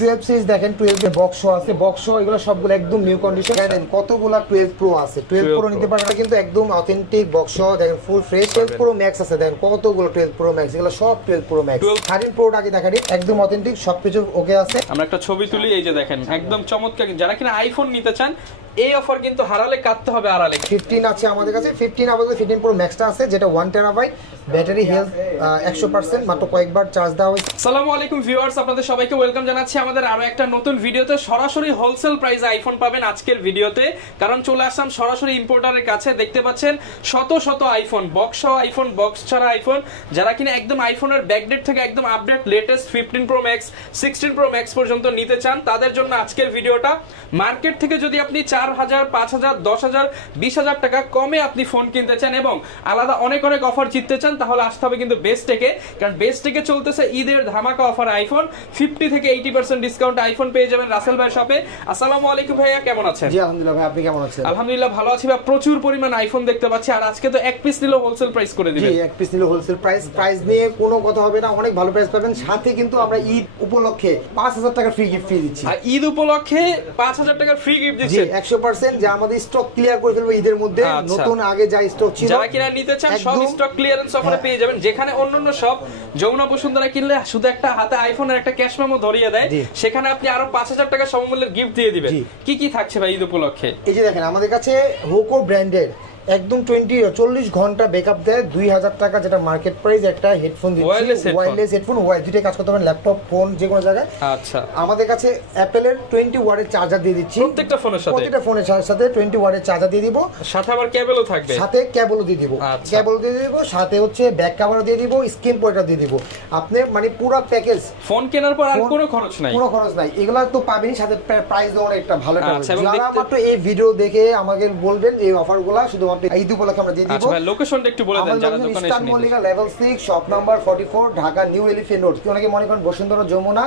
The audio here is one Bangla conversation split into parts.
12 সিরিজ দেখেন, 12 এর বক্স আছে, বক্স এগুলো সবগুলো একদম নিউ কন্ডিশন। দেখেন কতগুলা 12 প্রো আছে, 12 প্রো নিতে পারেন, এটা কিন্তু একদম অথেন্টিক বক্স। দেখেন ফুল ফ্রেশ 12 প্রো ম্যাক্স আছে, দেখেন কতগুলো 12 প্রো ম্যাক্স, এগুলো সব 12 প্রো ম্যাক্স। 13 প্রোটা আগে দেখাই, একদম অথেন্টিক, সবকিছু ওকে আছে। আমরা একটা ছবি তুলি, এই যে দেখেন একদম চমৎকার। যারা কিনা আইফোন নিতে চান এই অফার কিন্তু হারালে কাটতে হবে আড়ালে। 15 আছে আমাদের কাছে, 15 আমাদের 15 প্রো ম্যাক্সটা আছে, যেটা 1 টেরাবাইট ব্যাটারি হেলথ 100%, মাত্র কয়েকবার চার্জ দেওয়া হয়েছে। আসসালামু আলাইকুম ভিউয়ার্স, আপনাদের সবাইকে ওয়েলকাম জানাচ্ছি আমাদের আরো একটা নতুন ভিডিওতে। সরাসরি হোলসেল প্রাইসে আইফোন পাবেন আজকের ভিডিওতে, কারণ চলে আসলাম সরাসরি ইম্পোর্টারের কাছে। দেখতে পাচ্ছেন শত শত আইফোন, বক্স সহ আইফোন, বক্স ছাড়া আইফোন। যারা কিনা একদম আইফোনের ব্যাকডেট থেকে একদম update latest 15 pro max 16 pro max পর্যন্ত নিতে চান, তাদের জন্য আজকের ভিডিওটা। মার্কেট থেকে যদি আপনি 4000, 5000, 10000, 20000 টাকা কমে আপনি ফোন কিনতে চান এবং আলাদা অনেক অনেক অফার জিততে চান, তাহলে আসতে হবে কিন্তু বেস্ট টেকে। কারণ বেস্ট টেকে চলতেছে ঈদের ধামাকা অফার। আইফোন 50 থেকে 80% ডিসকাউন্ট আইফোন পেয়ে যাবেন রাসেল ভাই শপে। আসসালামু আলাইকুম ভাইয়া, কেমন আছেন? জি আলহামদুলিল্লাহ ভাই, আপনি কেমন আছেন? আলহামদুলিল্লাহ ভালো আছি ভাই। প্রচুর পরিমাণ আইফোন দেখতে পাচ্ছি, আর আজকে তো এক পিস নিলেও হোলসেল প্রাইস করে দিবেন। জি, এক পিস নিলে হোলসেল প্রাইস, প্রাইস নিয়ে কোনো কথা হবে না, অনেক ভালো প্রাইস পাবেন। সাথে কিন্তু আমরা ঈদ উপলক্ষে 5000 টাকা ফ্রি গিফট দিচ্ছি। আর ঈদ উপলক্ষে 5000 টাকার ফ্রি গিফট জি দিচ্ছেন 100%, যে আমাদের স্টক ক্লিয়ার করে ফেলবো ঈদের মধ্যে। আচ্ছা। নতুন আগে যা স্টক ছিল, যারা কিনা নিতে চান সব একদম স্টক ক্লিয়ারেন্স অফারে হ্যাঁ। পেয়ে যাবেন। যেখানে অন্যান্য সব যমুনা বসুন্ধরা কিনলে শুধু একটা হাতে আইফোনের একটা ক্যাশ মেমো ধরিয়ে দেয়, জি। সেখানে আপনি আরো 5000 টাকা সমমূল্যের গিফট দিয়ে দিবেন। জি। কি কি থাকছে ভাই ঈদ উপলক্ষে? এই যে দেখেন আমাদের কাছে হোকো ব্র্যান্ডের একদম 40 ঘন্টা ব্যাকআপ দেয় 2000 টাকা, যেটা মার্কেট প্রাইস। একটা হেডফোন Wireless দিচ্ছি, headphone। ওয়্যারলেস হেডফোন, দুইটাই কাজ করতে পারেন, ল্যাপটপ, ফোন, যে কোনো জায়গায়। আচ্ছা, আমাদের কাছে অ্যাপেলের 20 ওয়াটের চার্জার দিয়ে দিচ্ছি প্রত্যেকটা ফোনের সাথে, প্রত্যেকটা ফোনের সাথে 20 ওয়াটের চার্জার দিয়ে দিব, সাথে আবার কেবলও থাকবে, সাথে কেবলও দিয়ে দিব। আচ্ছা। কেবল দিয়ে দিব, সাথে হচ্ছে ব্যাক কভারও দিয়ে দিব, স্ক্রিন প্রোটেক্টর দিয়ে দিব। আপনি মানে পুরো প্যাকেজ, ফোন কেনার পর আর ফোন- কোনো খরচ নাই। কোনো খরচ নাই, এগুলা তো পাবেনই, সাথে প্রাইস দেওয়ার একটা ভালো একটা আচ্ছা, হবে। এবং যারা দেখতে- মাত্র এই ভিডিও দেখে আমাকে বলবেন এই অফারগুলা শুধুমাত্র ঈদ উপলক্ষে আমরা দিয়ে দিব। আচ্ছা ভাই, লোকেশনটা একটু বলে দেন যারা দোকানে এসে ইস্টার্ন নিতে Mallika level 6 shop number 44 Dhaka new elephant road. অনেকে মনে করেন বসুন্ধরা যমুনা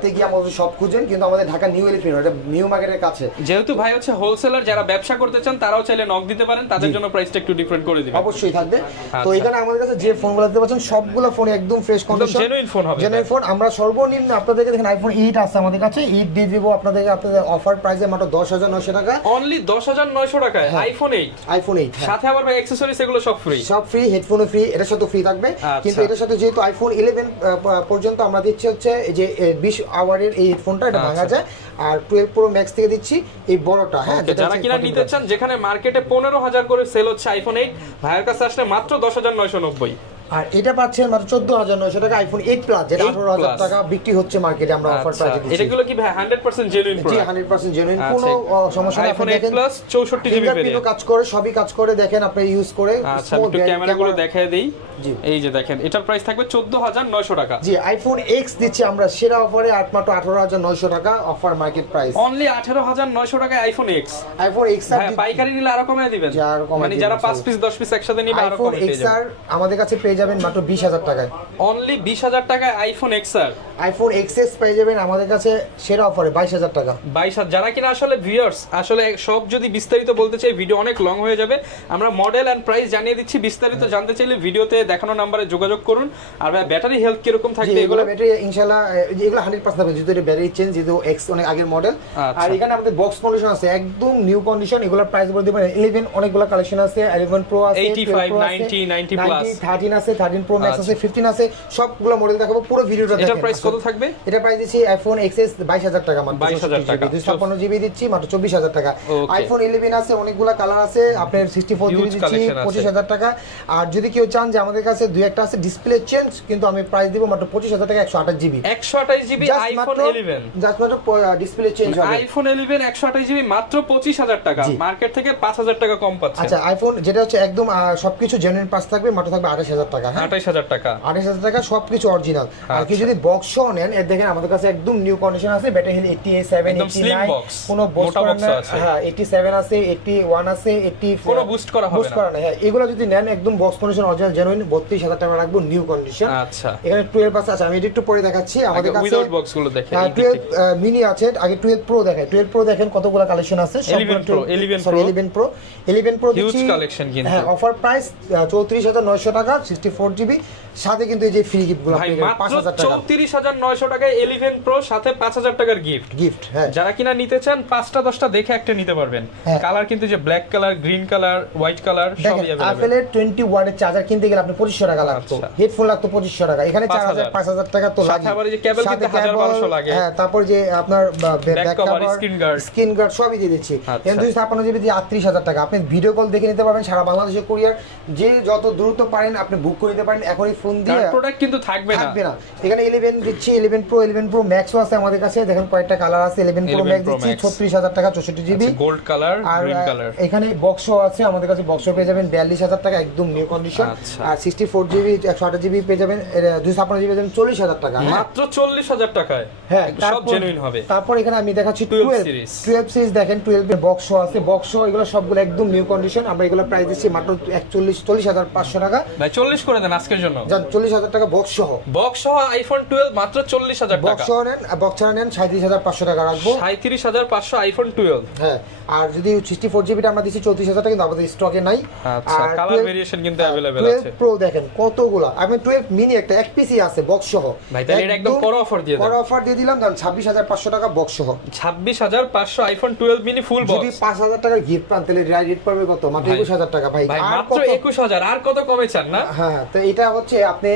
তে গিয়ে আমাদের সব খুঁজেন, কিন্তু আমাদের ঢাকা নিউ এলিফ্যান্ট রোড, এটা নিউ মার্কেটের কাছে। যেহেতু ভাই হচ্ছে হোলসেলার, যারা ব্যবসা করতে চান তারাও চাইলে নক দিতে পারেন, তাদের জন্য প্রাইসটা একটু ডিফারেন্ট করে দিবেন। অবশ্যই থাকবে। তো আচ্ছা। এখানে আমাদের কাছে যে ফোনগুলো দিতে পাচ্ছেন সবগুলো ফোন একদম ফ্রেশ কন্ডিশন, জেনুইন ফোন হবে। Genuine phone. আমরা সর্বনিম্ন আপনাদেরকে দেখেন আইফোন 8 আছে আমাদের কাছে, 8 দিয়ে দিব আপনাদের অফার প্রাইসে মাত্র 10900 টাকা, অনলি 10900 টাকায় হ্যাঁ। IPhone 8, iPhone 8। সাথে আবার ভাই অ্যাকসেসরিজ এগুলো সব ফ্রি। সব ফ্রি, হেডফোনও ফ্রি, এটার সাথে ফ্রি থাকবে। আচ্ছা। কিন্তু এটার সাথে যেহেতু আইফোন 11 পর্যন্ত আমরা দিচ্ছি হচ্ছে এই যে 20 আওয়ারের এই হেডফোনটা, এটা ভাঙা যায়। আর 12 প্রো ম্যাক্স থেকে দিচ্ছি এই বড়টা, হ্যাঁ, Okay, যেটা যারা হচ্ছে কিনা 14 নিতে চান, যেখানে মার্কেটে 15000 করে সেল হচ্ছে আইফোন 8, ভাইয়ের কাছে আসলে মাত্র 10990। আর এটা পাচ্ছেন মাত্র 14900 টাকা আইফোন 8 প্লাস, যেটা 8 18000 plus। টাকা বিক্রি হচ্ছে মার্কেটে, আমরা অফার আচ্ছা, প্রাইসে দিচ্ছি। এটাগুলো কি ভাই 100% জেনুইন জি প্রোডাক্ট? 100% জেনুইন, কোনো সমস্যা নেই। আইফোন আপনি 8 দেখেন প্লাস 64 জিবি ফিঙ্গারপ্রিন্টও ভেরিয়েন্ট। কাজ করে, সবই কাজ করে, দেখেন আপনি ইউজ করে। আচ্ছা, আমি একটু ক্যামেরাগুলো দেখায় দেই। জি। এই যে দেখেন, এটার প্রাইস থাকবে 14900 টাকা। জি, আইফোন X দিচ্ছি আমরা সেরা অফারে মাত্র 18900 টাকা অফার মার্কেট প্রাইস। অনলি 18900 টাকায় আইফোন X। আইফোন X আর ভাই পাইকারি নিলে আরো কমিয়ে দিবেন, জি, আরো কমিয়ে মানে দিবেন, যারা 5 ইনশাআল্লাহ। পিস 10 পিস একসাথে নিবে আরো আইফোন কমিয়ে পেয়ে XR যাবেন। আমাদের কাছে পেয়ে যাবেন মাত্র 20000 টাকায়। অনলি 20000 টাকায় আইফোন XR। আইফোন XS পেয়ে যাবেন আমাদের কাছে সেরা অফারে 22000 টাকা। 22000। যারা কিনা আসলে ভিউয়ার্স, আসলে সব যদি বিস্তারিত বলতে চাই ভিডিও অনেক লং হয়ে যাবে। আমরা মডেল এন্ড প্রাইস জানিয়ে দিচ্ছি, বিস্তারিত জানতে চাইলে ভিডিওতে দেখানো নম্বরে যোগাযোগ করুন। আর ভাই ব্যাটারি হেলথ কিরকম থাকবে এগুলো এগুলো? ব্যাটারি ইনশাআল্লাহ এগুলো 100% থাকবে, যেহেতু এটা ব্যাটারি চেঞ্জ, যেহেতু X অনেক আগের মডেল। আচ্ছা। আর এখানে আমাদের বক্স কন্ডিশন আছে, একদম নিউ কন্ডিশন। এগুলোর প্রাইস বলে দিবেন 11, অনেকগুলো কালেকশন আছে, 11 প্রো আছে, 85, 12 Pro আছে, 90, 90 plus। 13 আছে, 13 প্রো ম্যাক্স আছে, 15 আছে, সবগুলো মডেল দেখাবো, পুরো ভিডিওটা দেখেন। এটার প্রাইস কত থাকবে? এটা প্রাইস দিচ্ছি আইফোন XS 22000 টাকা মাত্র, 22000 টাকা। 256 জিবি দিচ্ছি মাত্র 24000 টাকা। Okay. আইফোন 11 আছে, অনেকগুলা কালার আছে, আপনার 64 জিবি Huge দিচ্ছি collection আছে। 25000 টাকা। আর যদি কেউ চান যে আমাদের কাছে দুই একটা আছে ডিসপ্লে চেঞ্জ, কিন্তু আমি প্রাইস দিব মাত্র 25000 টাকা 128 জিবি। 128 GB iPhone 11। জাস্ট মাত্র ডিসপ্লে চেঞ্জ হবে। আইফোন 11 128 জিবি মাত্র 25000 টাকা, জি। মার্কেট থেকে 5000 টাকা কম পাচ্ছে। আচ্ছা, আইফোন যেটা হচ্ছে একদম সবকিছু জেনুইন পাস থাকবে, মাত্র থাকবে 28000 টাকা। হ্যাঁ, 28000 টাকা। 28000 টাকা সবকিছু অরিজিনাল। আর কি আচ্ছা। যদি বক্স নেন, এর দেখেন আমাদের কাছে একদম নিউ কন্ডিশন আছে, ব্যাটারি হেলথ 87, একদম slim 89, box, কোনো বক্স মোটা করা box না। আছে। হ্যাঁ, 87 আছে, 81 আছে, 80 কোনো boost করা হবে boost না। করা না। হ্যাঁ, এগুলো যদি নেন একদম বক্স কন্ডিশন অরিজিনাল জেনুইন 32000 টাকা রাখবো নিউ কন্ডিশন। আচ্ছা, এখানে 12 আছে। আচ্ছা, আমি এটা একটু পরে দেখাচ্ছি। আমাদের কাছে উইদাউট বক্স গুলো দেখেন। 12 মিনি আছে, আগে 12 প্রো দেখাই। 12 প্রো দেখেন কতগুলো কালেকশন আছে, 11 Pro, 11 Pro। 11 প্রো হিউজ দিচ্ছি। কালেকশন কিন্তু। হ্যাঁ, অফার প্রাইস 34900 টাকা, 64GB, সাথে কিন্তু এই যে ফ্রি গিফটগুলো ভাই পেয়ে যাবেন মাত্র 5000 টাকা 34900 টাকায় 11 প্রো সাথে 5000 টাকার গিফট। গিফট। হ্যাঁ, যারা কিনা নিতে চান 5টা 10টা দেখে একটা নিতে পারবেন। হ্যাঁ। কালার কিন্তু যে black colour, green colour, white colour সবই দেখেন अवेलेबल। অ্যাপেলের 20 ওয়াটের চার্জার কিনতে গেলে আপনি 2500 টাকা লাগতো, আচ্ছা। হেডফোন লাগতো 2500 টাকা, এখানে 4000 5000 টাকা তো লাগে। সাথে আবার এই যে কেবল সাথে কিন্তু 1200 লাগে। হ্যাঁ, তারপর যে আপনার back cover, cover, screen guard সবই দিয়ে দিচ্ছি। আচ্ছা। এম 256GB দিয়ে 38000 টাকা, আপনি ভিডিও কল দেখে নিতে পারবেন সারা বাংলাদেশে কুরিয়ার, যে যত দ্রুত পারেন আপনি বুক করে নিতে পারেন এখনই ফোন দিয়ে। প্রোডাক্ট কিন্তু থাকবে না। এখানে 11 দিচ্ছি, 11 প্রো ম্যাক্সও আছে আমাদের কাছে, দেখেন কয়েকটা কালার আছে। 11 প্রো 11 ম্যাক্স Pro দিচ্ছি Max 36000 টাকা 64GB, গোল্ড কালার, আর গ্রিন কালার। এখানে বক্সও আছে আমাদের কাছে, বক্সও পেয়ে যাবেন 42000 টাকা একদম নিউ কন্ডিশন। আচ্ছা। আর 64GB 128GB পেয়ে যাবেন, 256GB পেয়ে যাবেন 40000 টাকা। মাত্র 40000 টাকায়। হ্যাঁ, সব জেনুইন হবে। তারপর এখানে আমি দেখাচ্ছি 12 সিরিজ। 12 সিরিজ, দেখেন 12 এর বক্সও আছে, বক্সও এগুলো সবগুলো একদম নিউ কন্ডিশন। আমরা এগুলো প্রাইস দিচ্ছি মাত্র 40500 টাকা। ভাই 40 করে দেন আজকের জন্য। জান 40000 টাকা বক্স সহ। বক্স সহ আইফোন 12 মাত্র 40000 টাকা। বক্স সহ নেন, বক্স ছাড়া নেন 37500 টাকা রাখবো। 37500 আইফোন 12। হ্যাঁ, আর যদি 64GB টা আমরা দিচ্ছি 34000 টাকা, কিন্তু আমাদের স্টকে নাই। আচ্ছা, কালার ভেরিয়েশন কিন্তু अवेलेबल আছে। 12 প্রো দেখেন কতগুলা, আমি 12 মিনি একটা এক পিসি আছে বক্স সহ। ভাই তাহলে এটা একদম বড় অফার দিয়ে দেন। বড় অফার দিয়ে দিলাম, জান 26500 টাকা বক্স সহ। 26500 আইফোন 12 মিনি ফুল যদি বক্স। 5000 টাকার গিফট পান তাহলে রেট পড়বে কত? মাত্র 21000 টাকা। ভাই ভাই আর মাত্র কত? 21000, আর কত কমে চান না? হ্যাঁ, তো এটা হচ্ছে আপনি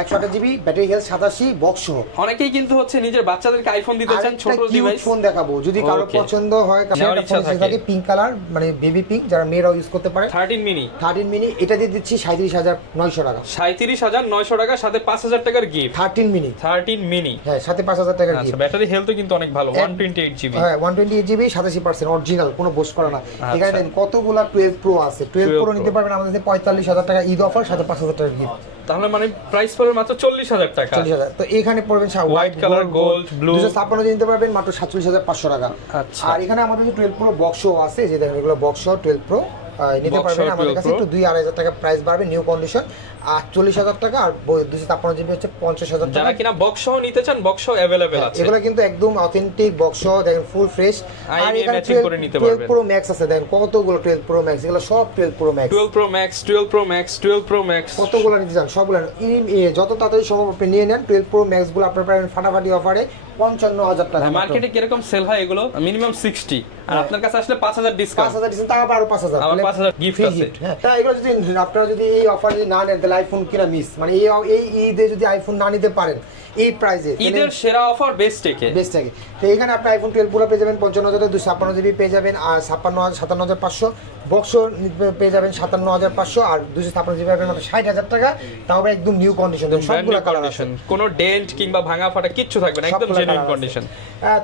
128GB ব্যাটারি হেলথ 87 বক্স সহ। অনেকেই কিন্তু হচ্ছে নিজের বাচ্চাদেরকে আইফোন দিতে চান, ছোট ডিভাইস। ফোন দেখাবো, যদি কারো Okay. পছন্দ হয় নেওয়ার ইচ্ছা থাকে। পিঙ্ক কালার মানে বেবি পিঙ্ক, যারা মেয়েরাও ইউজ করতে পারে। 13 মিনি 13 মিনি এটা দিয়ে দিচ্ছি 37900 টাকা। 37900 টাকা সাথে 5000 টাকার গিফট। 13 mini 13 mini. হ্যাঁ, সাথে 5000 টাকার আচ্ছা, গিফট। ব্যাটারি হেলথও কিন্তু অনেক ভালো, 128GB। হ্যাঁ, 128GB 87% অরিজিনাল, কোনো বোস্ট করা না। আচ্ছা। এখানে দেখেন কতগুলা 12 প্রো আছে। 12 প্রো নিতে পারবেন আমাদের কাছে 45000 টাকা ঈদ অফার, সাথে 5000 টাকার গিফট। তাহলে মানে প্রাইস পড়বে মাত্র 40000 টাকা। 40000। তো এখানে পড়বেন হোয়াইট কালার, গোল্ড, ব্লু 256 নিতে পারবেন মাত্র 47500 টাকা। আচ্ছা। আর এখানে আমাদের যে 12 প্রো বক্সও আছে, যে দেখেন এগুলো বক্স 12 প্রো নিতে Box পারবেন সহ আমাদের 12 কাছে, Pro। একটু 2-2500 টাকা প্রাইস বাড়বে, নিউ কন্ডিশন 48000 টাকা। আর 256GB হচ্ছে 50000 টাকা। যারা কিনা বক্স সহ নিতে চান বক্স সহ अवेलेबल আছে। এগুলো কিন্তু একদম অথেন্টিক বক্স সহ, দেখেন ফুল ফ্রেশ। আর IMEI এখানে ম্যাচিং করে নিতে পারবেন। 12 প্রো ম্যাক্স আছে, দেখেন কতগুলো 12 প্রো ম্যাক্স, এগুলো সব 12 pro max. 12 pro max, 12 pro max, 12 pro max. কতগুলো নিতে চান সবগুলো যত তাড়াতাড়ি সম্ভব আপনি নিয়ে নেন। 12 প্রো ম্যাক্স গুলো আপনার পাবেন ফাটাফাটি অফারে 55000 টাকা। মার্কেটে কিরকম সেল হয় এগুলো? মিনিমাম 60, আর আপনার কাছে আসলে 5000 ডিসকাউন্ট। 5000 দিচ্ছেন, তাও আবার 5000 আবার 5000 গিফট আছে। হ্যাঁ, তা এগুলো যদি আপনারা যদি এই অফার যদি না নেন তাহলে আইফোন কিনা মিস, মানে এই ঈদে যদি আইফোন না নিতে পারেন এই প্রাইসে, ঈদের সেরা অফার বেস্ট থেকে। বেস্ট থাকে। তো এখানে আপনি আইফোন 12 প্রো পেয়ে যাবেন 55000, 256GB পেয়ে যাবেন, আর 57500 বক্স পেয়ে যাবেন 57500, আর 256GB পাবেন মাত্র 60000 টাকা। তাও আবার একদম নিউ কন্ডিশন, সবগুলো কালার আছে, কোনো ডেন্ট কিংবা ভাঙা ফাটা কিচ্ছু থাকবে না, একদম জেনুইন কন্ডিশন।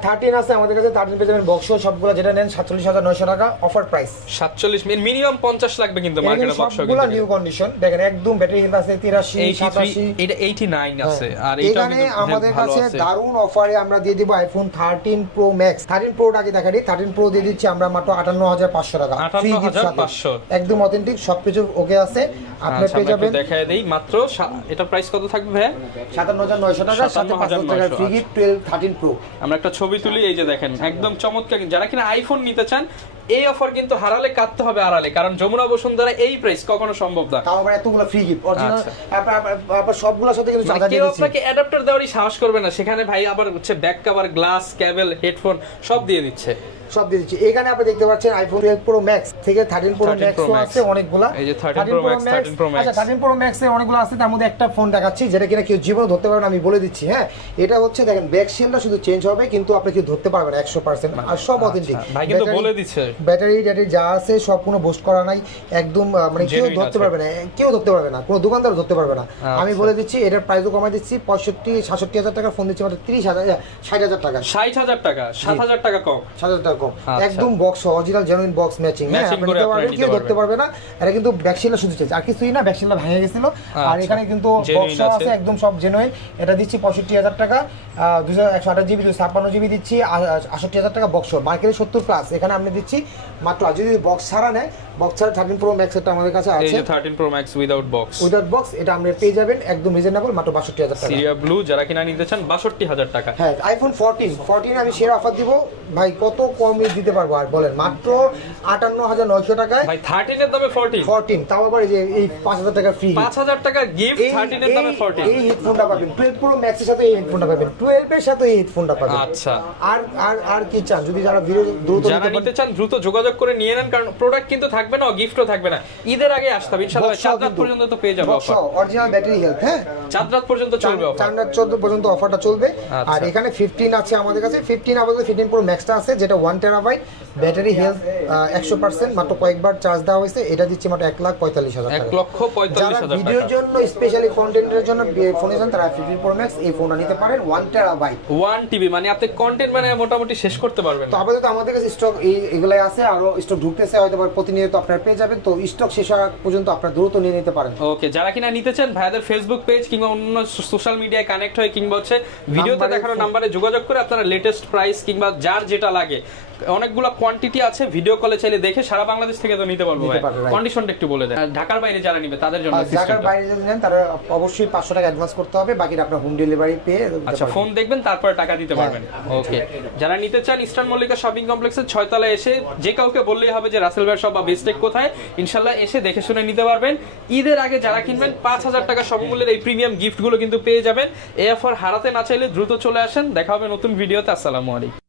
13 আছে আমাদের কাছে, 13 পেয়ে যাবেন বক্স সবগুলো, যেটা নেন 47900 টাকা অফার প্রাইস। 47 মিনিমাম 50 লাগবে কিন্তু মার্কেটে বক্স সবগুলো নিউ কন্ডিশন, দেখেন একদম ব্যাটারি হেলথ আছে 83 87। এটা 89 আছে, আর এটা এখানে আমাদের কাছে দারুণ অফারে আমরা দিয়ে দিব আইফোন 13 প্রো ম্যাক্স। 13 প্রোটা আগে দেখাই, 13 প্রো দিয়ে দিচ্ছি আমরা মাত্র 58500 টাকা, ফ্রি গিফট সাথে, 58500 একদম অথেন্টিক, সবকিছু ওকে আছে। আপনি পেয়ে যাবেন, দেখায় দেই মাত্র এটা প্রাইস কত থাকবে ভাই? 57900 টাকা, সাথে 5000 টাকা ফ্রি গিফট 13 প্রো। আমরা একটা ছবি তুলি, এই যে দেখেন একদম চমৎকার। যারা কিনা আইফোন নিতে চান এই অফার কিন্তু হারালে কাটতে হবে আড়ালে, কারণ যমুনা বসুন্ধরা এই প্রাইস কখনো সম্ভব না। তাও আবার এতগুলো ফ্রি গিফট অরিজিনাল, আপনার সবগুলোর সাথে কিন্তু মানে চার্জার কেউ দিয়ে দিচ্ছি। আপনাকে অ্যাডাপ্টার দেওয়ারই সাহস করবে না, সেখানে ভাই আবার হচ্ছে ব্যাক কভার, গ্লাস, কেবল, হেডফোন সব দিয়ে দিচ্ছে। সব দিয়ে দিচ্ছি। এখানে আপনি দেখতে পাচ্ছেন আইফোন 12 প্রো ম্যাক্স থেকে 13 প্রো 13 ম্যাক্স Pro Max। আছে অনেকগুলা। এই যে 13 Pro Max, 13 Pro Max। আচ্ছা, 13 প্রো ম্যাক্স এর অনেকগুলো আছে, তার মধ্যে একটা ফোন দেখাচ্ছি যেটা কিনা কেউ জীবনে ধরতে পারবে না, আমি বলে দিচ্ছি। হ্যাঁ, এটা হচ্ছে দেখেন ব্যাক শেলটা শুধু চেঞ্জ হবে, কিন্তু আপনি কেউ ধরতে পারবেন 100%, আর সব অথেন্টিক। ভাই কিন্তু বলে দিচ্ছে ব্যাটারি যা আছে সব কোনো বুস্ট করা নাই, একদম মানে কেউ Genuine ধরতে আছে। পারবে না, কেউ ধরতে পারবে না, কোনো দোকানদার ধরতে পারবে না। আমি বলে দিচ্ছি এটার প্রাইসও কমাই দিচ্ছি, 65000 টাকা ফোন দিচ্ছি মাত্র 60000 টাকা। 60000 টাকা, 7000 টাকা কম। 7000 টাকা কম, আচ্ছা। একদম box original genuine box matching. হ্যাঁ, Matching আপনি করে নিতে আপনারা পারবেন, নিতে কেউ ধরতে পারবেন। পারবে না। এটা কিন্তু ব্যাকশিলটা শুধু চেঞ্জ, আর কিছুই না, ব্যাকশিলটা ভেঙে গেছিল। আর আচ্ছা। এখানে কিন্তু Genuine বক্স আছে। আছে একদম সব জেনুইন। এটা দিচ্ছি 65000 টাকা, 128GB 256GB দিচ্ছি 68000 টাকা বক্স। মার্কেটে 70 প্লাস, এখানে আমি দিচ্ছি মাত্র, আর যদি বক্স ছাড়া নেয়, বক্স ছাড়া 13 প্রো ম্যাক্স এটা আমাদের কাছে এই আছে যে 13 Pro Max without box, without box, এটা আপনি পেয়ে যাবেন একদম রিজনেবল মাত্র 62000 টাকা। সিরিয়া ব্লু যারা কিনা নিতে চান 62000 টাকা। হ্যাঁ, আইফোন 14 আমি শেয়ার অফার দিব ভাই, কত কমই দিতে পারবো? আর বলেন মাত্র 58,900 টাকায় ভাই 13 এর দামে 14 14, তাও আবার এই যে এই 5,000 টাকা ফ্রি, 5000 টাকা গিফট 13 এর দামে 14। এই হেডফোনটা পাবেন 12 প্রো ম্যাক্স এর সাথে, এই হেডফোনটা পাবেন 12 এর সাথে, এই হেডফোনটা পাবেন। আচ্ছা, আর আর আর কি চান? যদি যারা ভিডিও দ্রুত যারা নিতে চান দ্রুত যোগাযোগ করে নিয়ে নেন, কারণ প্রোডাক্ট কিন্তু থাকবে না, গিফটও থাকবে না। ঈদের আগে আসতে হবে ইনশাআল্লাহ। 7 রাত পর্যন্ত তো পেয়ে যাবো অফার, অরিজিনাল ব্যাটারি হেলথ। হ্যাঁ, 7 রাত পর্যন্ত চলবে অফার, 4 রাত 14 পর্যন্ত অফারটা চলবে। আর এখানে 15 আছে আমাদের কাছে, 15 আপাতত 15 প্রো ম্যাক্সটা আছে, যেটা 1 টেরাবাইট ব্যাটারি হেলথ 100%, মাত্র কয়েকবার চার্জ দেওয়া হয়েছে। এটা দিচ্ছে মাত্র 1,45,000 টাকা। 1,45,000 টাকা। ভিডিওর জন্য স্পেশালি কন্টেন্টের জন্য ফোন নিয়েছেন তারা 15 প্রো ম্যাক্স এই ফোনটা নিতে পারেন, 1 টেরাবাইট 1 টিবি, মানে আপনি কন্টেন্ট মানে মোটামুটি শেষ করতে পারবেন। তো আপাতত আমাদের কাছে স্টক এগুলাই আছে, আরো স্টক ঢুকতেছে, হয়তো প্রতিনিয়ত আপনারা পেয়ে যাবেন। তো স্টক শেষ হওয়া পর্যন্ত আপনারা দ্রুত নিয়ে নিতে পারেন। ওকে, যারা কিনা নিতে চান ভাইয়াদের ফেসবুক পেজ কিংবা অন্য সোশ্যাল মিডিয়ায় কানেক্ট হয়ে কিংবা হচ্ছে ভিডিওতে দেখানো নাম্বারে যোগাযোগ করে আপনারা লেটেস্ট প্রাইস কিংবা যার যেটা লাগে, অনেকগুলো কোয়ান্টিটি আছে, ভিডিও কলে চাইলে দেখে সারা বাংলাদেশ থেকে তো নিতে পারবো। কন্ডিশনটা একটু বলে দেন। ঢাকার বাইরে যারা নিবে তাদের জন্য, ঢাকার বাইরে যদি নেন তারা অবশ্যই 500 টাকা অ্যাডভান্স করতে হবে, বাকিটা আপনার হোম ডেলিভারি পেয়ে। আচ্ছা, ফোন দেখবেন তারপরে টাকা দিতে পারবেন। ওকে, যারা নিতে চান ইস্টার্ন মল্লিকা শপিং কমপ্লেক্সের 6 তলায় এসে যে কাউকে বললেই হবে যে রাসেল ভাই শপ বা বেস্টেক কোথায়, ইনশাআল্লাহ এসে দেখে শুনে নিতে পারবেন। ঈদের আগে যারা কিনবেন 5,000 টাকা সমমূল্যের এই প্রিমিয়াম গিফটগুলো কিন্তু পেয়ে যাবেন। এই অফার হারাতে না চাইলে দ্রুত চলে আসেন। দেখা হবে নতুন ভিডিওতে। আসসালামু আলাইকুম।